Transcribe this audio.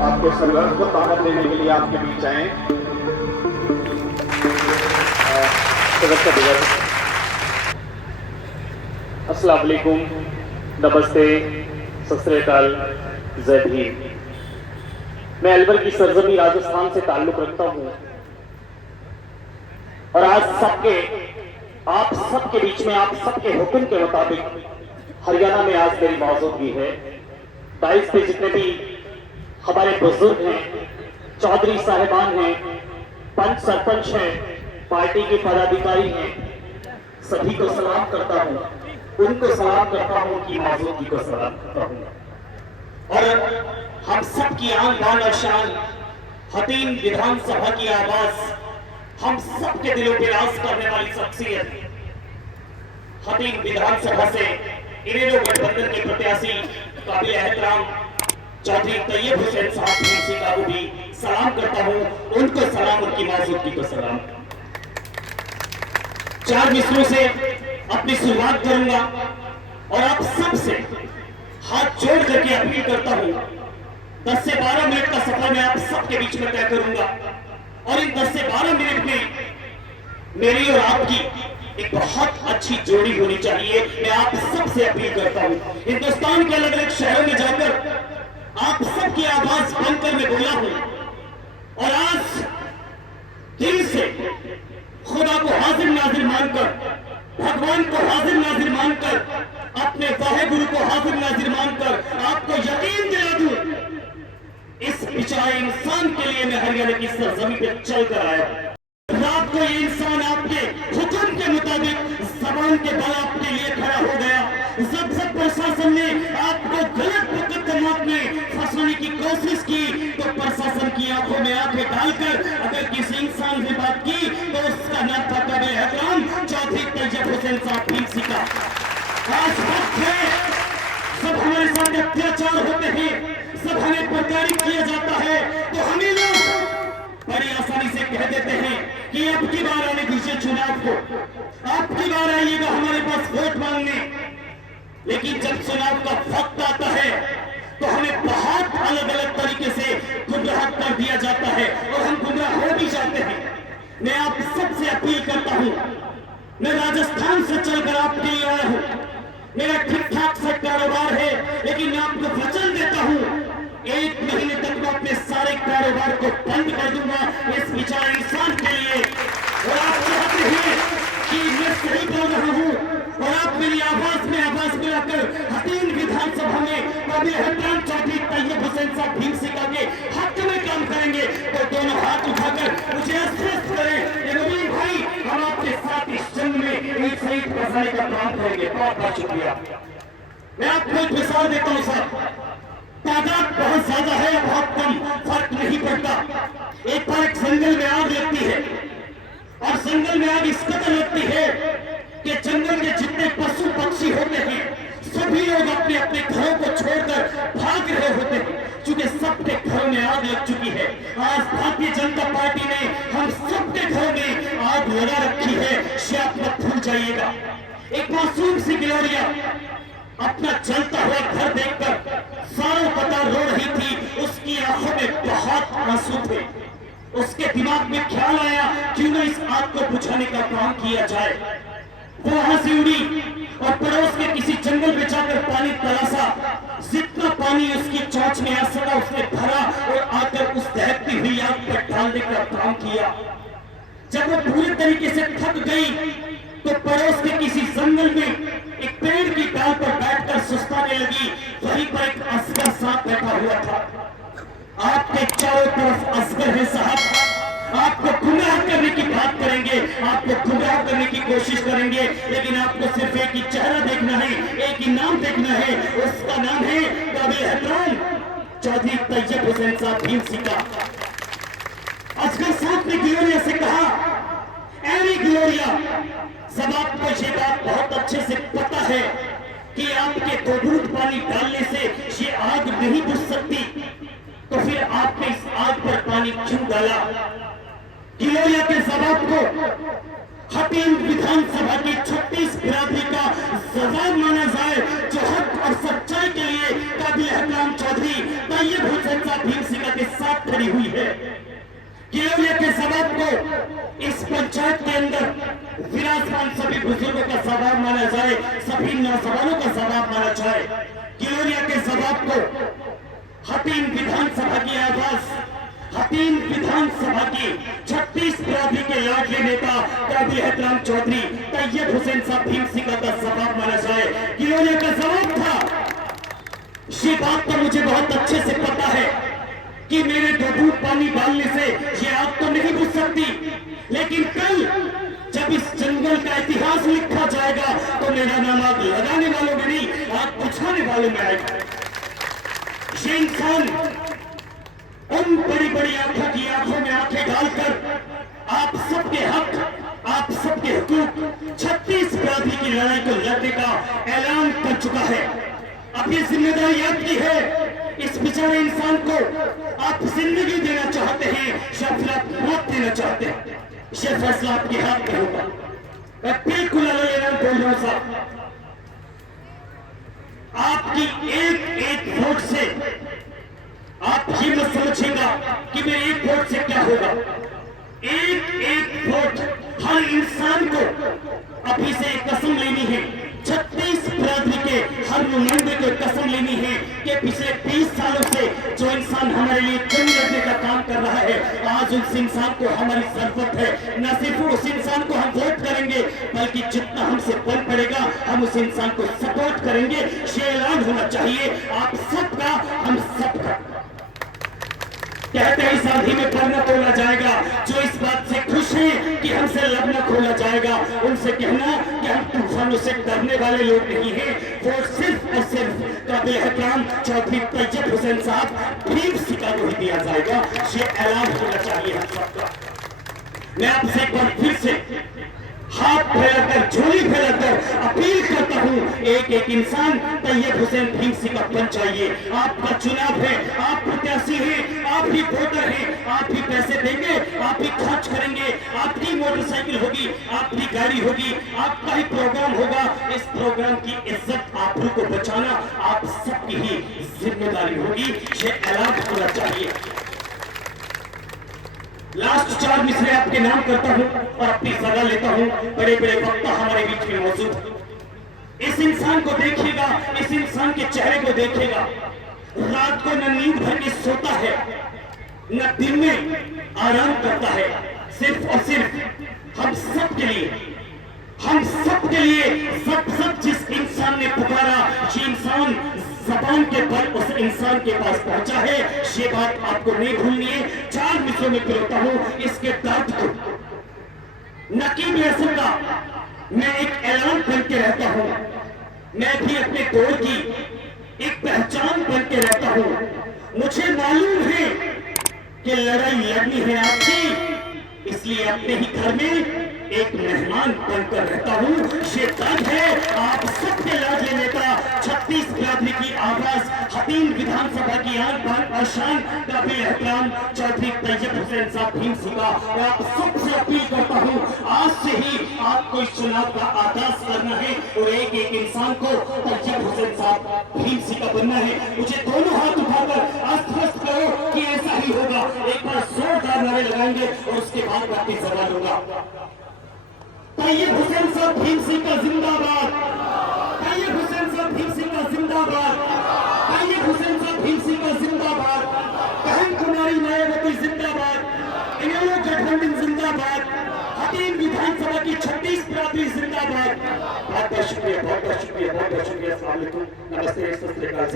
आपके संघर्ष को ताकत देने के लिए आपके बीच आए। अस्सलाम वालेकुम, नमस्ते, सत श्री अकाल, जय भीम। मैं अलवर की सरजमी राजस्थान से ताल्लुक रखता हूं और आज आप सबके बीच में आप सबके हुक्म के मुताबिक हरियाणा में आज मेरी मौजूदगी है। 22 पे जितने भी हमारे बुजुर्ग हैं, चौधरी साहिबान हैं, पंच सरपंच हैं, पार्टी के पदाधिकारी हैं, सभी को सलाम करता हूं, उनको सलाम करता हूं, उनकी मौजूदगी को सलाम करता हूं। और हम सब की आन बान और शान हतीम विधानसभा की आवाज, हम सबके दिलों पे राज करने वाली शख्सियत हतीम विधानसभा से इनेलो गठबंधन के प्रत्याशी काबिल एहतराम चौधरी तैयब हुसैन साहब भीमसी का भी सलाम करता हूं, उनको सलाम, उनकी मौजूदगी को सलाम। 4 मिसरों से अपनी शुरुआत करूंगा और आप सबसे हाथ जोड़ करके अपील करता हूं। 10 से 12 मिनट का सफर मैं आप सबके बीच में तय करूंगा और इन 10 से 12 मिनट में मेरी और आपकी एक बहुत अच्छी जोड़ी होनी चाहिए। मैं आप सबसे अपील करता हूं, हिंदुस्तान के अलग अलग शहरों में जाकर आप सबकी आवाज बनकर मैं बोला हूं और आज दिल से खुदा को हाजिर नाजिर मानकर, भगवान को हाजिर नाजिर मानकर, अपने वाहे गुरु को हाजिर नाजिर मानकर आपको यकीन दिला दूं, इस बेचारे इंसान के लिए मैं हरियाणा की सरजमी पे चल कर आया। रात को ये इंसान आपके हुक्म के मुताबिक जबान के बल आपके लिए खड़ा हो गया। जब प्रशासन ने आपको गलत मुकदमात में फंसाने की कोशिश की तो प्रशासन की आंखों में आंखें डालकर अगर किसी इंसान से बात की तो उसका नाम था काबिल एहतराम चौधरी तैयब हुसैन साहब भीमसी का। आज वक्त है, सब हमारे साथ अत्याचार होते हैं, सब हमें प्रताड़ित किया जाता है तो हमें लोग बड़ी आसानी से कह देते हैं कि अब की बार आने दीजिए चुनाव को, अब की बार आइएगा हमारे पास वोट मांगने। लेकिन जब चुनाव का वक्त आता है तो हमें बहुत अलग अलग तरीके से गुमराह कर दिया जाता है और हम गुमराह हो भी जाते हैं। मैं आप सबसे अपील करता हूं, मैं राजस्थान से चलकर आपके लिए आया हूं, मेरा ठीक ठाक सा कारोबार है, लेकिन मैं आपको वचन देता हूं 1 महीने तक मैं अपने सारे कारोबार को बंद कर दूंगा इस बेचारे इंसान के लिए। और आप चाहते हैं कि मैं सही बोल रहा हूं और आप मेरी आवाज में आवाज मिलाकर हतीम विधानसभा में काबिल एहतराम चौधरी तैयब हुसैन साहब भीमसी का के हक में काम करेंगे तो दोनों हाथ उठाकर मुझे आश्वस्त करें नवीन भाई, हम आपके साथ इस जंग में एक शहीद बचाने का काम करेंगे। बहुत बहुत शुक्रिया। मैं आपको एक मिसाल देता हूं साहब, तादाद बहुत ज्यादा है या बहुत कम फर्क नहीं पड़ता। एक बार एक जंगल में आग लगती है और जंगल में आग इस कदर लगती है कि जंगल के जितने पशु पक्षी होते हैं सभी लोग अपने अपने घरों को छोड़कर भाग रहे होते हैं क्योंकि सबके घरों में आग लग चुकी है। आज भारतीय जनता पार्टी ने हम सबके घरों में आग लगा रखी है, शायद मत भूल जाइएगा। एक मासूम सी गिलोरिया अपना जलता हुआ घर देखकर सारों कतार रो रही थी, उसकी आंखों में बहुत आंसू थे। उसके दिमाग में ख्याल आया क्यों न इस आग को बुझाने का काम किया जाए। वो वहां से उड़ी और पड़ोस के किसी जंगल में जाकर पानी तलाशा, जितना पानी उसकी चोंच में आ सका उसने भरा और आकर उस दहकती हुई आग पर डालने का काम किया। जब वो पूरी तरीके से थक गई तो पड़ोस के किसी जंगल में एक पेड़ की डाल पर बैठकर सुस्ताने लगी। वहीं पर एक असगर सांप बैठा हुआ था। आपके चारों तरफ असगर है साहब, आपको गुमराह करने की बात करेंगे, आपको गुमराह करने की कोशिश करेंगे, लेकिन आपको सिर्फ एक ही चेहरा देखना है, एक ही नाम देखना है, उसका नाम है काबिल एहतराम चौधरी तैयब हुसैन साहब भीमसी का। असगर सांप ने गिलोरिया से कहा, ऐनी गिलोरिया, सब आपको ये बात बहुत अच्छे से पता है कि आपके दो बूंद पानी डालने से ये आग नहीं बुझ सकती, तो फिर आपने इस आग पर पानी क्यों डाला? गिलोरिया के जवाब को हतीम विधानसभा की 36 बिरादरी का जवाब माना जाए जो हक और सच्चाई के लिए काबिल एहतराम चौधरी तैयब हुसैन साहब भीमसी का साथ खड़ी हुई है। किलोरिया के सवाब को इस पंचायत के अंदर विराजमान सभी बुजुर्गों का सवाब माना जाए, सभी नौजवानों का सवाब माना जाए। किलोरिया के सवाब को हतीम विधानसभा की आवाज, हतीम विधानसभा की 36 बिरादरी के लाडले नेता काबिल एहतराम चौधरी तैयब हुसैन साहब भीम सिंह का सवाब माना जाए। किलोरिया का सवाब था। ये बात तो मुझे बहुत अच्छे से पता है कि मेरे दो बूंद पानी डालने से ये आग तो नहीं बुझ सकती, लेकिन कल जब इस जंगल का इतिहास लिखा जाएगा तो मेरा नाम आग लगाने वालों में नहीं, आग बुझाने वालों में आएगा। ये इंसान उन बड़ी बड़ी आंखों में आंखें डालकर आप सबके हक, आप सबके हुकूक 36 बिरादरी की लड़ाई को लड़ने का ऐलान कर चुका है। अब ये जिम्मेदारी आपकी है। इस बेचारे इंसान को आप जिंदगी देना चाहते हैं या फिर आप मौत देना चाहते हैं, यह फैसला आपके हाथ में होगा। मैं बिल्कुल ऐलान बोल रहा हूं साहब, आपकी एक एक वोट से आप ये मत समझिएगा कि मेरे एक वोट से क्या होगा। एक एक वोट हर इंसान को अभी से कसम लेनी है, 36 बिरादरी के हर नुमाइंदे को कसम लेनी है कि पिछले 20 सालों से जो इंसान हमारे लिए जंग लड़ने का काम कर रहा है, आज उस इंसान को हमारी जरूरत है। न सिर्फ उस इंसान को हम वोट करेंगे, बल्कि जितना हमसे बल पड़ेगा हम उस इंसान को सपोर्ट करेंगे। ये ऐलान होना चाहिए आप सबका, हम सबका। कहते हैं शादी में पढ़ना तोड़ा जाएगा। जो इस बात से खुश है कि हमसे लड़ना खोला जाएगा, उनसे कहना कि हम तूफानों से डरने वाले लोग नहीं हैं। वो सिर्फ और सिर्फ काबिल एहतराम चौधरी तैयब हुसैन साहब भीम सिंह को ही दिया जाएगा। ये ऐलान होना चाहिए हम सबका। मैं आपसे एक बार फिर से हाथ फैलाकर, झोली फैलाकर अपील करता हूं, एक एक इंसान तैयब हुसैन भीम सिंह का बन चाहिए। आपका चुनाव है, आप प्रत्याशी हैं, आप ही वोटर हैं, आप ही पैसे देंगे, आप ही खर्च करेंगे, आपकी मोटरसाइकिल होगी, आपकी गाड़ी होगी, आपका ही प्रोग्राम होगा। इस प्रोग्राम की इज्जत आबरू को बचाना आप सबकी ही जिम्मेदारी होगी। ये ऐलान होना चाहिए। लास्ट 4 मिसरे आपके नाम करता हूं और अपनी सजा लेता हूं। बड़े बड़े वक्ता हमारे बीच में मौजूद हैं। इस इंसान को देखिएगा, इस इंसान के चेहरे को देखिएगा। रात को न नींद भर के सोता है, न दिन में आराम करता है। सिर्फ और सिर्फ हम सब के लिए, हम सब के लिए, सब जिस इंसान ने पुकारा, ये इंसान जबान के बल उस इंसान के पास पहुंचा है। ये बात आपको नहीं भूलनी है। 4 मिसरों में पिरोता हूं इसके दर्द को। नकीब असर का मैं एक ऐलान बन के रहता हूं। मैं भी अपने दौर की एक पहचान बन के रहता हूं। मुझे मालूम है कि लड़ाई लड़नी है आपकी, इसलिए अपने ही घर में एक मेहमान बनकर रहता हूं। ये दर्द है आप सबके लाडले नेता 36 बिरादरी की आवाज, हतीम विधानसभा की आन बान और शान काबिल एहतराम चौधरी तैयब हुसैन साहब भीम सिंह का। मैं आप सबसे अपील करता हूं, आज से ही आपको इस चुनाव का आगाज करना है और एक एक इंसान को तैयब हुसैन साहब भीम सिंह का बनना है। मुझे दोनों हाथ उठाकर आश्वस्त करो कि ऐसा ही होगा। एक बार जोरदार नारे लगाएंगे और उसके बाद बाकी सवाल होगा। तैयब हुसैन साहब भीम सिंह का जिंदाबाद, तैयब हुसैन साहब भीम सिंह का जिंदाबाद, तैयब हुसैन साहब भीम सिंह का जिंदाबाद, बहन कुमारी मायावती जिंदाबाद, इनेलो गठबंधन जिंदाबाद, हतीम विधानसभा की 36 बिरादरी जिंदाबाद। बहुत बहुत शुक्रिया, बहुत बहुत शुक्रिया, बहुत बहुत शुक्रिया। अस्सलाम वालेकुम, नमस्ते, सत श्री अकाल।